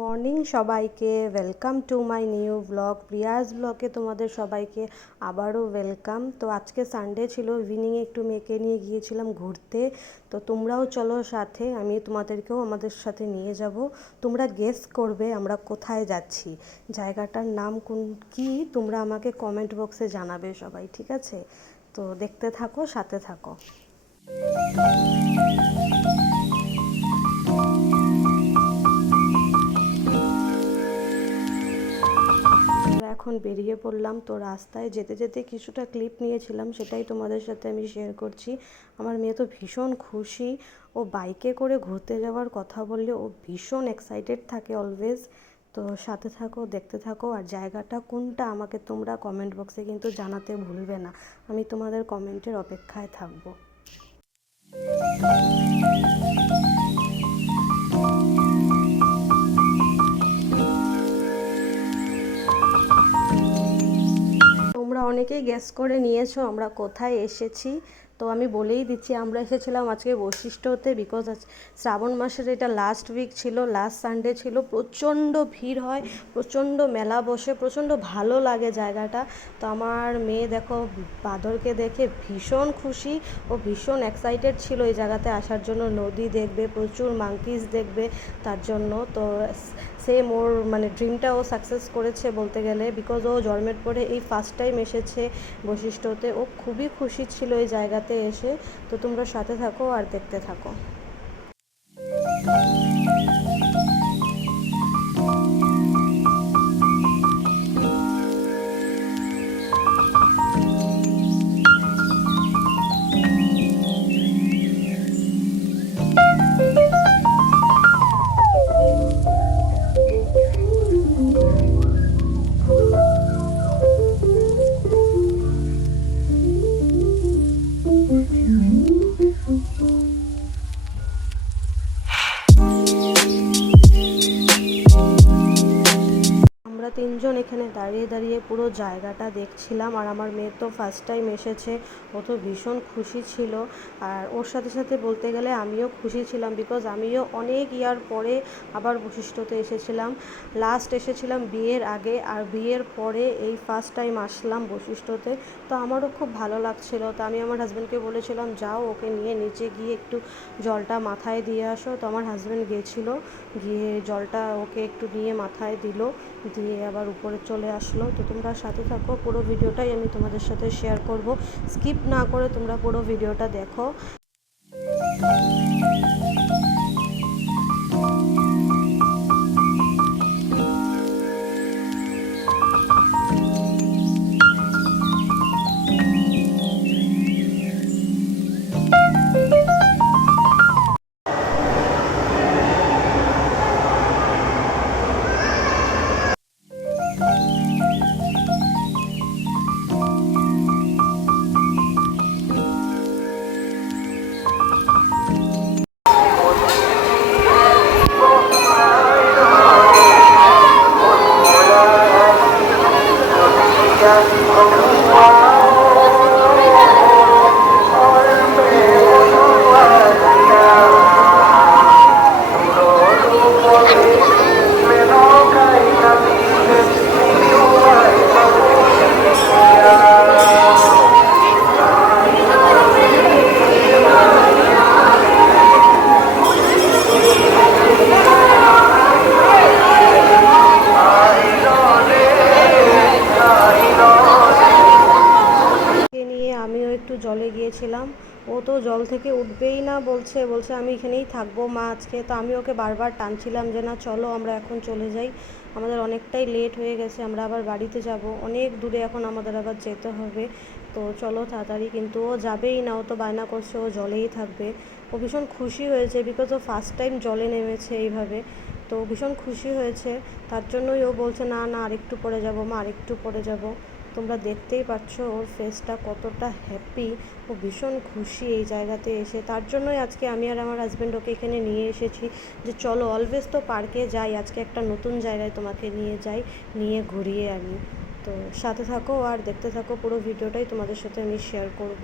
Morning সবাইকে welcome to my new blog Prius ব্লগে তোমাদের সবাইকে আবারও ওয়েলকাম তো আজকে সানডে ছিল ইভিনিংয়ে একটু মেয়েকে নিয়ে গিয়েছিলাম ঘুরতে। তো তোমরাও চলো সাথে আমি তোমাদেরকেও আমাদের সাথে নিয়ে যাব। তোমরা গেস করবে আমরা কোথায় যাচ্ছি। জায়গাটার নাম কোন, কি? তোমরা আমাকে কমেন্ট বক্সে জানাবে সবাই, ঠিক আছে? তো দেখতে থাকো, সাথে থাকো। এখন বেরিয়ে পড়লাম তো রাস্তায় যেতে যেতে কিছুটা ক্লিপ নিয়েছিলাম, সেটাই তোমাদের সাথে আমি শেয়ার করছি। আমার মেয়ে তো ভীষণ খুশি। ও বাইকে করে ঘুরতে যাওয়ার কথা বললে ও ভীষণ এক্সাইটেড থাকে অলওয়েজ তো সাথে থাকো, দেখতে থাকো আর জায়গাটা কোনটা আমাকে তোমরা কমেন্ট বক্সে কিন্তু জানাতে ভুলবে না। আমি তোমাদের কমেন্টের অপেক্ষায় থাকব। অনেকেই গেস করে নিয়েছো আমরা কোথায় এসেছি? তো আমি বলেই দিচ্ছি, আমরা এসেছিলাম আজকে বৈশিষ্ট্যতে বিকজ শ্রাবণ মাসের এটা লাস্ট উইক ছিল লাস্ট সানডে ছিল, প্রচণ্ড ভিড় হয়, প্রচণ্ড মেলা বসে, প্রচণ্ড ভালো লাগে জায়গাটা। তো আমার মেয়ে দেখো, বাদরকে দেখে ভীষণ খুশি, ও ভীষণ এক্সাইটেড ছিল এই জায়গাতে আসার জন্য। নদী দেখবে, প্রচুর মাঙ্কিস দেখবে তার জন্য। তো সেম ওর মানে ড্রিমটা ও সাকসেস করেছে বলতে গেলে বিকজ ও জন্মের পরে এই ফার্স্ট টাইম এসেছে বৈশিষ্ট্যতে ও খুবই খুশি ছিল এই জায়গাতে এসে। তো তোমরা সাথে থাকো আর দেখতে থাকো। এখানে দাঁড়িয়ে দাঁড়িয়ে পুরো জায়গাটা দেখছিলাম আর আমার মেয়ে তো ফার্স্ট টাইম এসেছে। ও তো ভীষণ খুশি ছিল আর ওর সাথে সাথে বলতে গেলে আমিও খুশি ছিলাম বিকজ আমিও অনেক ইয়ার পরে আবার বৈশিষ্ট্যতে এসেছিলাম। লাস্ট এসেছিলাম বিয়ের আগে আর বিয়ের পরে এই ফার্স্ট টাইম আসলাম বৈশিষ্ট্যতে তো আমারও খুব ভালো লাগছিল। তো আমি আমার হাজব্যান্ডকে বলেছিলাম, যাও ওকে নিয়ে নিচে গিয়ে একটু জলটা মাথায় দিয়ে আসো। তো আমার হাজব্যান্ড গিয়েছিল গিয়ে জলটা ওকে একটু নিয়ে মাথায় দিল, দিয়ে আবার উপরে চলে আসলো। তো তোমরা সাথে থাকো, পুরো ভিডিওটাই আমি তোমাদের সাথে শেয়ার করব। স্কিপ না করে তোমরা পুরো ভিডিওটা দেখো। গিয়েছিলাম ও তো জল থেকে উঠবেই না, বলছে বলছে, আমি এখানেই থাকব মা আজকে। তো আমি ওকে বারবার টানছিলাম যে, না, চলো আমরা এখন চলে যাই। আমাদের অনেকটাই লেট হয়ে গেছে, আমরা আবার বাড়িতে যাব। অনেক দূরে এখন আমাদের আবার যেতে হবে। তো চলো তাড়াতাড়ি, কিন্তু ও যাবেই না, ও তো বায়না করছে, ও জলেই থাকবে। ও ভীষণ খুশি হয়েছে বিকজ ও ফার্স্ট টাইম জলে নেমেছে এইভাবে। তো ভীষণ খুশি হয়েছে, তার জন্যই ও বলছে, না না, আরেকটু পরে যাব মা, আরেকটু পরে যাব। তোমরা দেখতেই পাচ্ছ ওর ফেসটা কতটা হ্যাপি ও ভীষণ খুশি এই জায়গাতে এসে। তার জন্যই আজকে আমি আর আমার হাজব্যান্ড ওকে এখানে নিয়ে এসেছি যে চলো অলওয়েজ তো পার্কে যাই, আজকে একটা নতুন জায়গায় তোমাকে নিয়ে যাই, নিয়ে ঘুরিয়ে আনি। তো সাথে থাকো আর দেখতে থাকো পুরো ভিডিওটাই তোমাদের সাথে আমি শেয়ার করব।